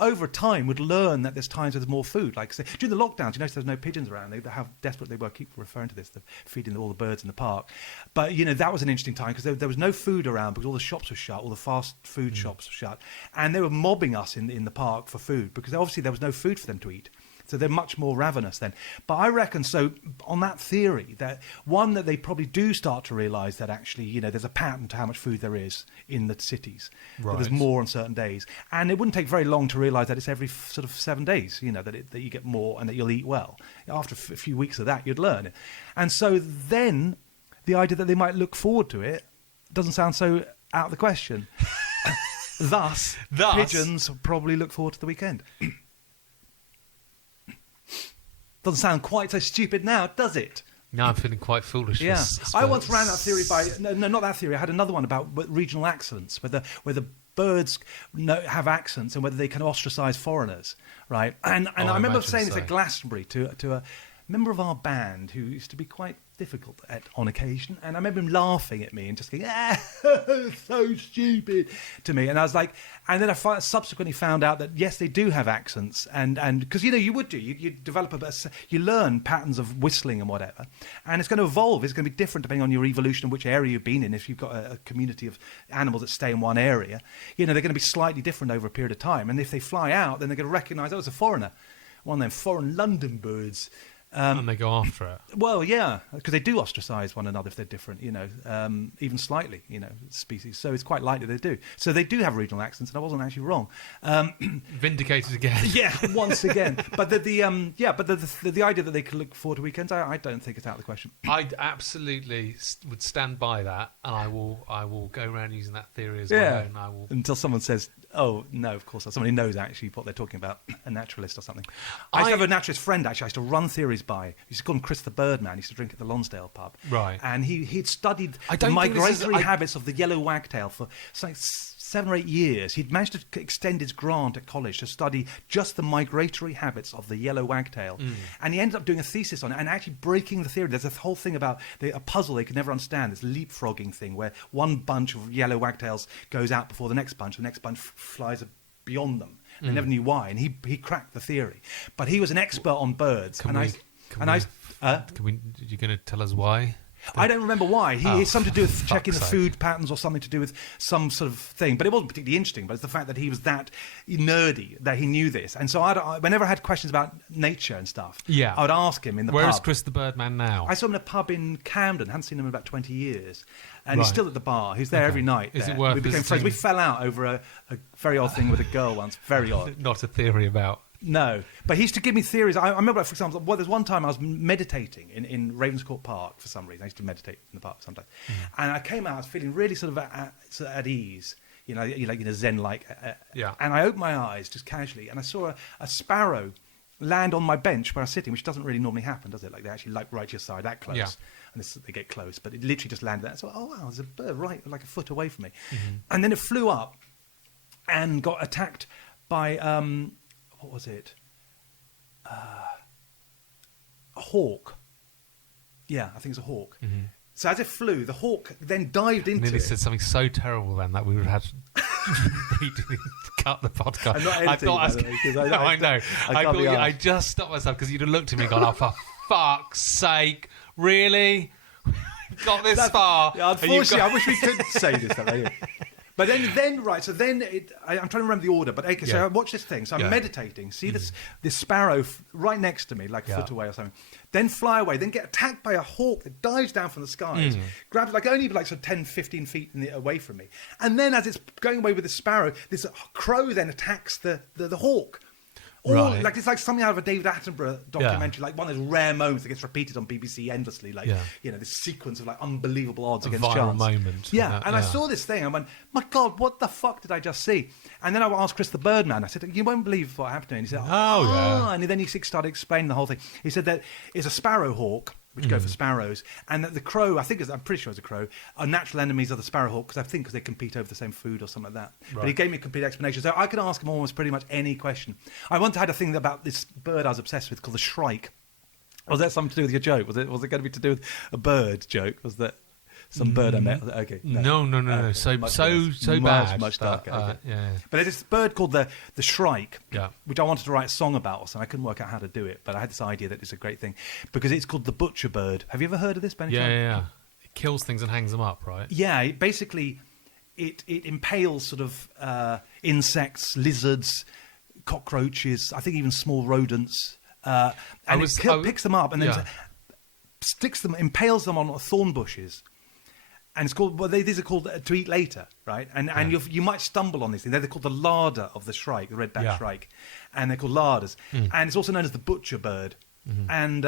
over time, would learn that there's times where there's more food. Like, say, during the lockdowns, you notice there's no pigeons around. How desperate they were. Keep referring to this, the feeding all the birds in the park. But, that was an interesting time because there was no food around because all the shops were shut, all the fast food shops were shut. And they were mobbing us in the park for food because obviously there was no food for them to eat. So they're much more ravenous then. But I reckon, so on that theory, that they probably do start to realise that actually, there's a pattern to how much food there is in the cities. Right. That there's more on certain days. And it wouldn't take very long to realise that it's every sort of 7 days, that you get more and that you'll eat well. After a few weeks of that, you'd learn it. And so then the idea that they might look forward to it doesn't sound so out of the question. Thus, pigeons probably look forward to the weekend. Doesn't sound quite so stupid now, does it? Now I'm feeling quite foolish. Yeah, I once ran that theory by no, not that theory. I had another one about regional accents, whether birds have accents and whether they can ostracise foreigners, right? And I remember saying this at Glastonbury to a member of our band who used to be quite difficult on occasion, and I remember him laughing at me and just going, so stupid to me. And I was like, and then I subsequently found out that yes, they do have accents, and because you would do, you develop you learn patterns of whistling and whatever, and it's going to evolve. It's going to be different depending on your evolution and which area you've been in. If you've got a community of animals that stay in one area, they're going to be slightly different over a period of time. And if they fly out, then they're going to recognise, it's a foreigner, one of them foreign London birds. And they go after it. Well, yeah, because they do ostracise one another if they're different, even slightly, species. So it's quite likely they do. So they do have regional accents, and I wasn't actually wrong. Vindicated again. Yeah, once again. But the idea that they could look forward to weekends, I don't think it's out of the question. I absolutely would stand by that, and I will go around using that theory as my own. I will until someone says, "Oh no, of course not." Somebody knows actually what they're talking about, a naturalist or something. I used to have a naturalist friend actually. I used to run theories by. He used to call him Chris the Birdman. He used to drink at the Lonsdale pub. Right. And he'd studied the migratory habits of the yellow wagtail for like 7 or 8 years. He'd managed to extend his grant at college to study just the migratory habits of the yellow wagtail. And he ended up doing a thesis on it and actually breaking the theory. There's a whole thing about a puzzle they could never understand, this leapfrogging thing where one bunch of yellow wagtails goes out before the next bunch flies beyond them. They never knew why, and he cracked the theory. But he was an expert on birds. Are you going to tell us why? I don't remember why. It's something to do with checking the sake. food patterns or something to do with some sort of thing. But it wasn't particularly interesting. But it's the fact that he was that nerdy that he knew this. And so whenever I had questions about nature and stuff, I would ask him in the pub. Where is Chris the Birdman now? I saw him in a pub in Camden. Hadn't seen him in about 20 years. And he's still at the bar. He's there every night. Is there. it worth We became friends. We fell out over a very odd thing with a girl once. Very odd. Not a theory about... No, but he used to give me theories. I remember, for example, there's one time I was meditating in Ravenscourt Park for some reason. I used to meditate in the park sometimes. And I came out, I was feeling really sort of at ease, zen-like. And I opened my eyes just casually, and I saw a sparrow land on my bench where I was sitting, which doesn't really normally happen, does it? Like, they actually right to your side, that close. Yeah. And they get close, but it literally just landed there. So, oh, wow, there's a bird right like a foot away from me. And then it flew up and got attacked by... what was it? A hawk. Yeah, I think it's a hawk. So as it flew, the hawk then dived into Nearly it. said something so terrible then that we would have to cut the podcast. I'm not editing, I know. I just stopped myself because you'd have looked at me and gone, oh, for fuck's sake, really? Got this far? Yeah, unfortunately, I wish we could say this. But then right, so then I'm trying to remember the order, but okay, so I watch this thing. So I'm meditating, see this sparrow right next to me, like a foot away or something. Then fly away, then get attacked by a hawk that dives down from the skies, grabs only sort of 10, 15 feet away from me. And then as it's going away with the sparrow, this crow then attacks the hawk. All, Right. like it's like something out of a David Attenborough documentary, like one of those rare moments that gets repeated on BBC endlessly, like this sequence of like unbelievable odds against viral chance. moment. Yeah, and I saw this thing. I went, my God, what the fuck did I just see? And then I asked Chris the Birdman. I said, you won't believe what happened to me. And he said, and then he started explaining the whole thing. He said that it's a sparrowhawk, which go for sparrows, and that the crow, I'm pretty sure it's a crow, are natural enemies of the sparrowhawk, because they compete over the same food or something like that. Right. But he gave me a complete explanation. So I could ask him almost pretty much any question. I once had a thing about this bird I was obsessed with called the shrike. Was that something to do with your joke? Was it going to be to do with a bird joke? Was that some bird I met? Okay. No. So bad. Much darker. Okay. Yeah. But there's this bird called the shrike, which I wanted to write a song about or something. I couldn't work out how to do it, but I had this idea that it's a great thing because it's called the butcher bird. Have you ever heard of this, Benny? Yeah. It kills things and hangs them up, right? Yeah. It impales sort of insects, lizards, cockroaches, I think even small rodents, and picks them up and then impales them on thorn bushes. And it's called. Well, these are called to eat later, right? And you might stumble on these things. They're called the larder of the shrike, the red-backed shrike, and they're called larders. And it's also known as the butcher bird. And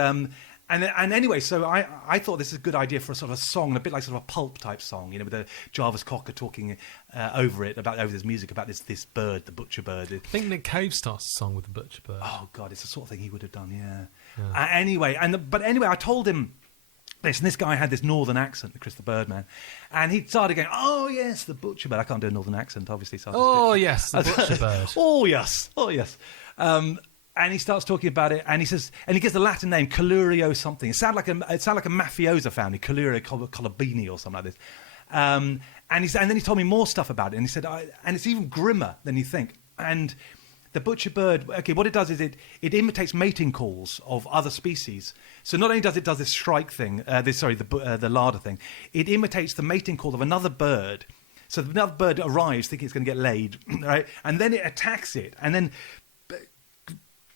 anyway, so I thought this is a good idea for a sort of a song, a bit like sort of a pulp type song, with a Jarvis Cocker talking over this music about this bird, the butcher bird. I think Nick Cave starts a song with the butcher bird. Oh God, it's the sort of thing he would have done. Yeah. Anyway, I told him. And this guy had this northern accent, the Chris the Birdman, and he started going, "Oh yes, the butcher bird." I can't do a northern accent, obviously. So yes, the butcher bird. Oh yes. And he starts talking about it, and he says, and he gives the Latin name Collurio something. It sounded like a mafioso family, Collurio Colabini or something like this. And then he told me more stuff about it, and he said, and it's even grimmer than you think. And the butcher bird, okay, what it does is it imitates mating calls of other species. So not only does it this shrike thing, the larder thing, it imitates the mating call of another bird. So another bird arrives thinking it's going to get laid, right? And then it attacks it, and then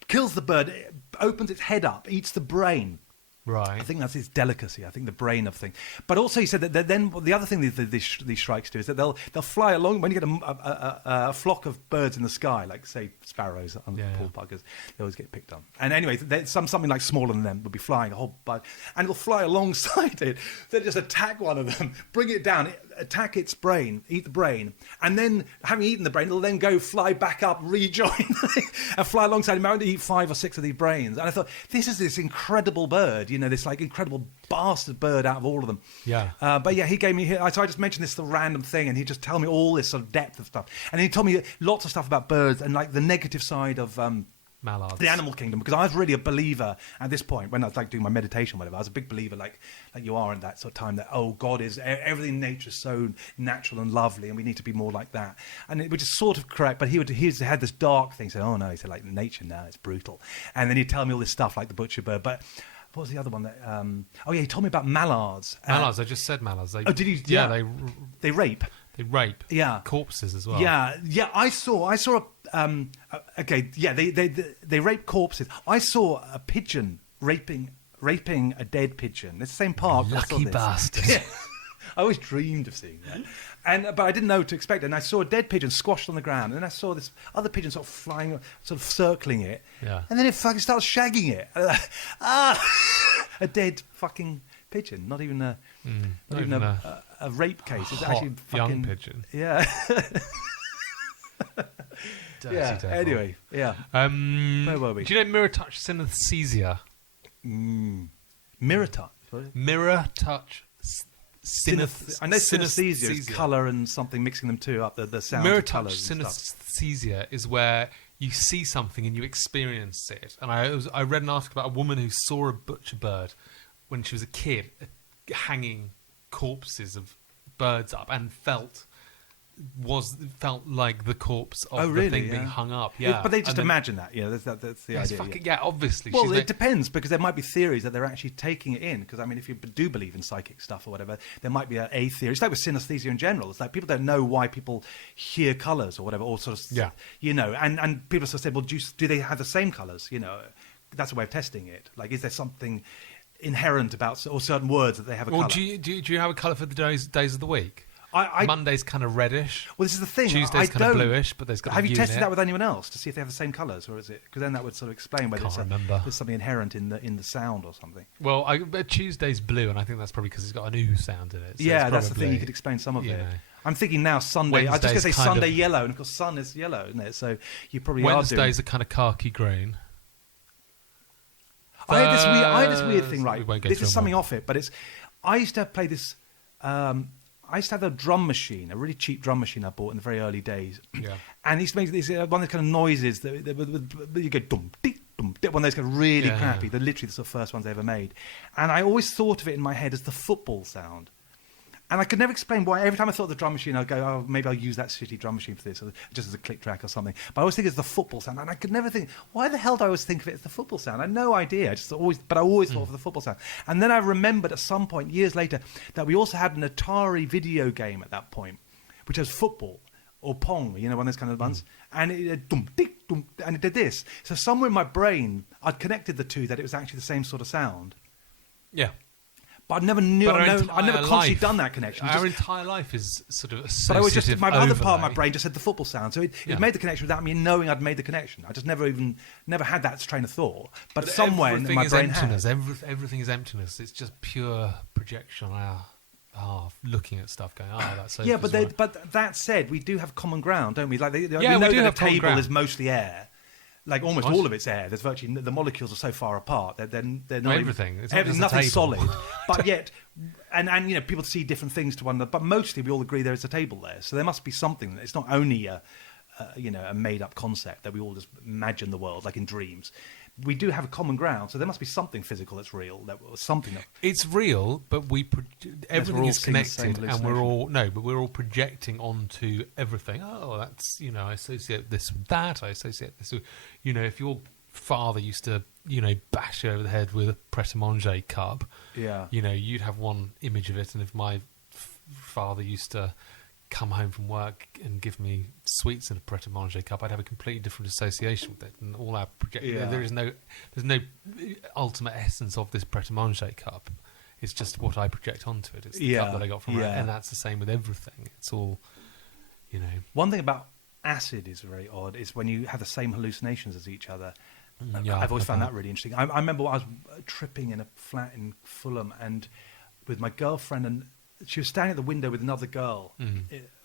kills the bird, opens its head up, eats the brain. Right. I think that's his delicacy. I think the brain of thing. But also he said that then the other thing these shrikes do is that they'll fly along when you get a flock of birds in the sky, like say sparrows, poor buggers, they always get picked on. And anyway, something like smaller than them would be flying a whole bunch, and it'll fly alongside it. They just attack one of them, bring it down, attack its brain, eat the brain, and then having eaten the brain, it'll then go fly back up, rejoin, and fly alongside him. I want to eat 5 or 6 of these brains. And I thought, this is this incredible bird, this like incredible bastard bird out of all of them. Yeah. But yeah, he gave me. So I just mentioned this random thing, and he just told me all this sort of depth of stuff, and then he told me lots of stuff about birds and like the negative side of mallards, the animal kingdom, because I was really a believer at this point when I was like doing my meditation, whatever. I was a big believer, like you are in that sort of time, that God is everything in nature is so natural and lovely, and we need to be more like that. And which is sort of correct, but he had this dark thing. He said, "Oh no," he said, "like nature now, it's brutal." And then he'd tell me all this stuff like the butcher bird, but. What was the other one? He told me about mallards. Mallards, I just said mallards. Did he? Yeah, they rape. They rape. Yeah, corpses as well. Yeah. I saw. They rape corpses. I saw a pigeon raping a dead pigeon. It's the same park. Lucky bastard. Yeah. I always dreamed of seeing that, but I didn't know what to expect. And I saw a dead pigeon squashed on the ground, and then I saw this other pigeon sort of flying, sort of circling it, and then it fucking starts shagging it. A dead fucking pigeon, not even a rape case. It's actually fucking young pigeon. Yeah. Devil. Anyway, yeah. Where were we? Do you know mirror touch synesthesia? Mirror touch. Mirror touch. I know synesthesia is colour and something mixing them two up, the sound mirror of colours. Synesthesia is where you see something and you experience it. And I read an article about a woman who saw a butcher bird when she was a kid, hanging corpses of birds up, and felt like the corpse of the thing being hung up. Yeah, but they just imagine that. Yeah, that's the idea. Obviously. Well, it depends, because there might be theories that they're actually taking it in. Because I mean, if you do believe in psychic stuff or whatever, there might be a theory. It's like with synesthesia in general. It's like people don't know why people hear colours or whatever, or sort of and people sort of say, well, do they have the same colours? That's a way of testing it. Like, is there something inherent about or certain words that they have a colour? Do you have a colour for the days of the week? Monday's kind of reddish. Well, this is the thing. Tuesday's kind of bluish, but there's got Have a you unit. tested that with anyone else to see if they have the same colours, or is it? Because then that would sort of explain whether there's something inherent in the sound or something. Well, Tuesday's blue, and I think that's probably because it's got an ooh sound in it. So yeah, that's the thing. You could explain some of it. Know. I'm thinking now Sunday. I was just going to say Sunday yellow, and of course sun is yellow, isn't it? So you probably Wednesday's a kind of khaki green. I had this weird thing, right? This is something off it, but I used to play this. I used to have a drum machine, a really cheap drum machine I bought in the very early days. Yeah. And it used to make this one of those kind of noises that you go dum dee dum dee, one of those kind of really crappy. They're literally the sort of first ones they ever made. And I always thought of it in my head as the football sound. And I could never explain why. Every time I thought of the drum machine, I'd go, oh, maybe I'll use that shitty drum machine for this, or just as a click track or something. But I always think it's the football sound. And I could never think, why the hell do I always think of it as the football sound? I had no idea. I always thought of the football sound. And then I remembered at some point, years later, that we also had an Atari video game at that point, which was football or Pong, one of those kind of ones. And it dum, dick, dum, and it did this. So somewhere in my brain, I'd connected the two, that it was actually the same sort of sound. Yeah. But I never knew. I never consciously done that connection. Our entire life is sort of associative. But I was just my overlay. other part of my brain just said the football sound, so it made the connection without me knowing I'd made the connection. I just never had that train of thought. But somewhere in my brain emptiness. Everything is emptiness. It's just pure projection. Looking at stuff, going, that's so. Yeah, but that said, we do have common ground, don't we? Like we know we do that have the table ground. is mostly air. Like almost all of it's air. There's virtually the molecules are so far apart. They're not everything. It's nothing solid. But yet, and people see different things to one another. But mostly, we all agree there is a table there. So there must be something. It's not only a made up concept that we all just imagine the world like in dreams. We do have a common ground, so there must be something physical that's real. It's real, but everything is connected, and we're all projecting onto everything. Oh, that's I associate this with that. I associate this with if your father used to bash you over the head with a Pret-a-Manger cup. Yeah. You'd have one image of it, and if my father used to come home from work and give me sweets in a Pret-a-Manger cup, I'd have a completely different association with it. And all our there's no ultimate essence of this Pret-a-Manger cup. It's just what I project onto it. It's the cup that I got from her, and that's the same with everything. It's all, One thing about acid is very odd is when you have the same hallucinations as each other. I've always found that really interesting. I remember I was tripping in a flat in Fulham and with my girlfriend, and she was standing at the window with another girl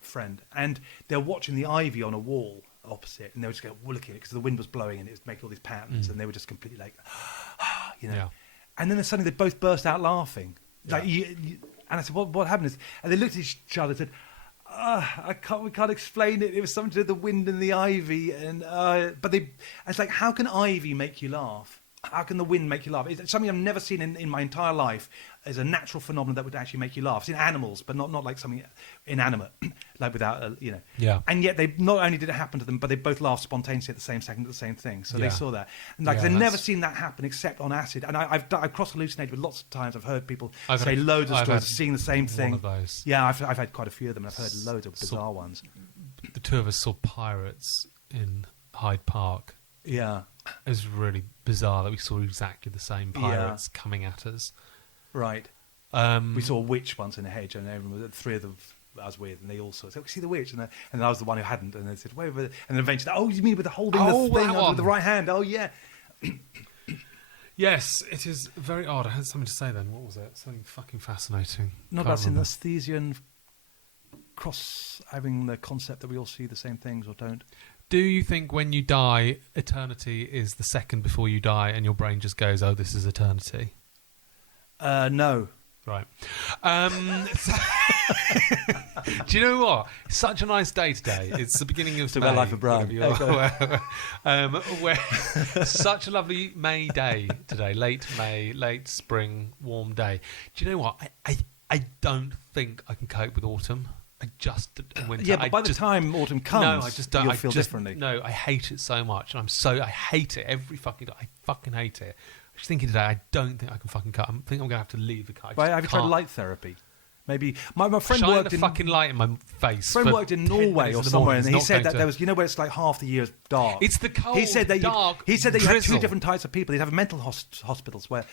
friend, and they're watching the ivy on a wall opposite, and they were just looking at it because the wind was blowing and it was making all these patterns, and they were just completely like, And then suddenly they both burst out laughing. Like, and I said, "What happened?" And they looked at each other and said, we can't explain it. It was something to do with the wind and the ivy, and it's like, how can ivy make you laugh? How can the wind make you laugh? It's something I've never seen in my entire life as a natural phenomenon that would actually make you laugh. It's in animals, but not like something inanimate, like without, Yeah. And yet they not only did it happen to them, but they both laughed spontaneously at the same second at the same thing. So they saw that. And they've never seen that happen except on acid. And I've cross-hallucinated with lots of times. I've heard people say loads of stories of seeing the same thing. One of those. Yeah, I've had quite a few of them. I've heard loads of bizarre ones. The two of us saw pirates in Hyde Park. Yeah. It was really bizarre that we saw exactly the same pirates coming at us. Right. We saw a witch once in a hedge, and everyone was, three of them I was with, and they all said, "We see the witch," and I was the one who hadn't, and they said, "Wait," and then eventually, "Oh, you mean with holding the thing with the right hand?" Oh, yeah. Yes, it is very odd. I had something to say then. What was it? Something fucking fascinating. Not about synesthesia and having the concept that we all see the same things or don't. Do you think when you die, eternity is the second before you die, and your brain just goes, "Oh, this is eternity"? No. Right. Do you know what? Such a nice day today. It's the beginning of May. Life of Brian. Where such a lovely May day today. Late May, late spring, warm day. Do you know what? I don't think I can cope with autumn. Winter. Yeah, but by the time autumn comes, I just don't. You'll feel differently. No, I hate it so much. I hate it every fucking day. I fucking hate it. I was thinking today, I don't think I can fucking cut. I think I'm going to have to leave the cut. Have you tried light therapy? Maybe my friend Shine worked the fucking light in my face. Friend worked in Norway or somewhere, and he said that there was, where it's like half the year is dark. It's the cold, he said that dark. He said that you had two different types of people. You'd have mental hospitals where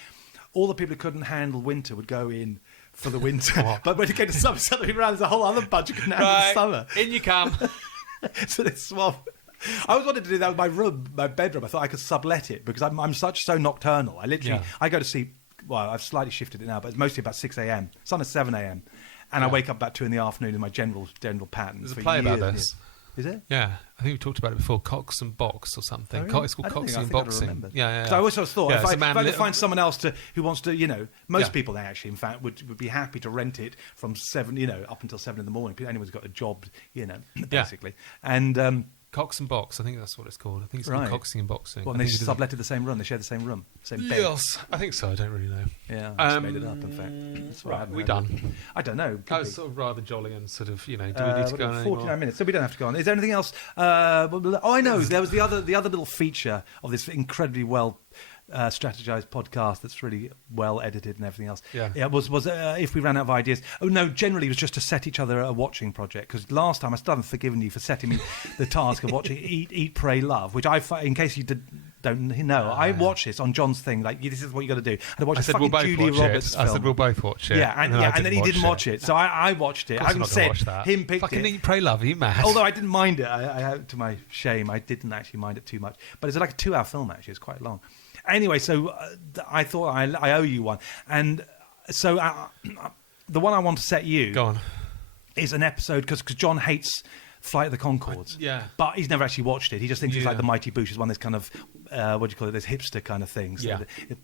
all the people who couldn't handle winter would go in for the winter. But when it came to summer, suddenly around, there's a whole other bunch of can handle the summer. In you come. So they swap. I always wanted to do that with my room, my bedroom. I thought I could sublet it because I'm so nocturnal. I go to sleep. Well, I've slightly shifted it now, but it's mostly about 6 a.m. It's on at 7 a.m. And I wake up about 2 in the afternoon in my general pattern. There's a play about this. Is it? Yeah, I think we talked about it before. Cox and Box or something. Oh, really? It's called Coxing and Boxing. Yeah. So I always thought if I could find someone else who wants to, most people actually, in fact, would be happy to rent it from 7, up until 7 in the morning. Anyone's got a job, basically. And Cox and Box, I think that's what it's called. I think it's called Coxing and Boxing. Well, and they subletted the same room. They share the same room, same bed. Yes, I think so. I don't really know. Yeah, I just made it up. In fact, that's what we done. I don't know. That was sort of rather jolly and sort of, do we need to go on 49 minutes, so we don't have to go on. Is there anything else? I know. There was the other little feature of this incredibly well strategized podcast that's really well edited and everything else. Yeah, was if we ran out of ideas. Oh no, generally it was just to set each other a watching project, because last time I still haven't forgiven you for setting me the task of watching Eat, Pray, Love, which in case you don't know, I watched this on John's thing. Like, this is what you got to do. And I said, Julia Roberts film. I said we'll both watch it. Yeah, and then he didn't watch it. So I watched it. I haven't said him picked fucking it. Eat, Pray, Love. Are you mad? Although I didn't mind it. I to my shame, I didn't actually mind it too much. But it's like a 2-hour film. Actually, it's quite long. Anyway, so I thought I owe you one, and so the one I want to set you is an episode because John hates Flight of the Conchords, but he's never actually watched it. He just thinks it's like the Mighty Boosh is one of this kind of what do you call it? This hipster kind of thing. So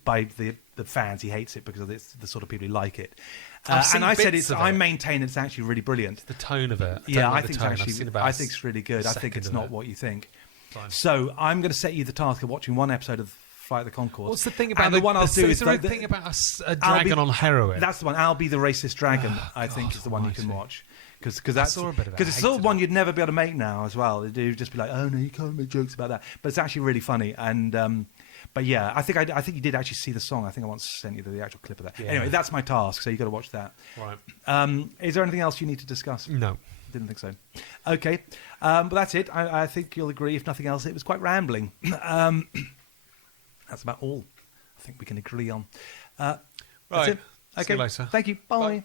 by the fans, he hates it because it's the sort of people who like it. And I said I maintain it's actually really brilliant. The tone of it. I think it's really good. I think it's not what you think. Fine. So I'm going to set you the task of watching one episode of Flight of the Conchords. What's the thing about the one I'll do is the thing about a dragon on heroin? That's the one. I'll Be the Racist Dragon. I think is the one you can watch because it's sort of one you'd never be able to make now as well. You'd just be like, oh no, you can't make jokes about that. But it's actually really funny. And but yeah, I think you did actually see the song. I think I once sent you the actual clip of that. Yeah. Anyway, that's my task. So you got to watch that. Right. Is there anything else you need to discuss? No. Didn't think so. Okay, but that's it. I think you'll agree. If nothing else, it was quite rambling. That's about all I think we can agree on. That's it. Okay. See you later. Thank you. Bye.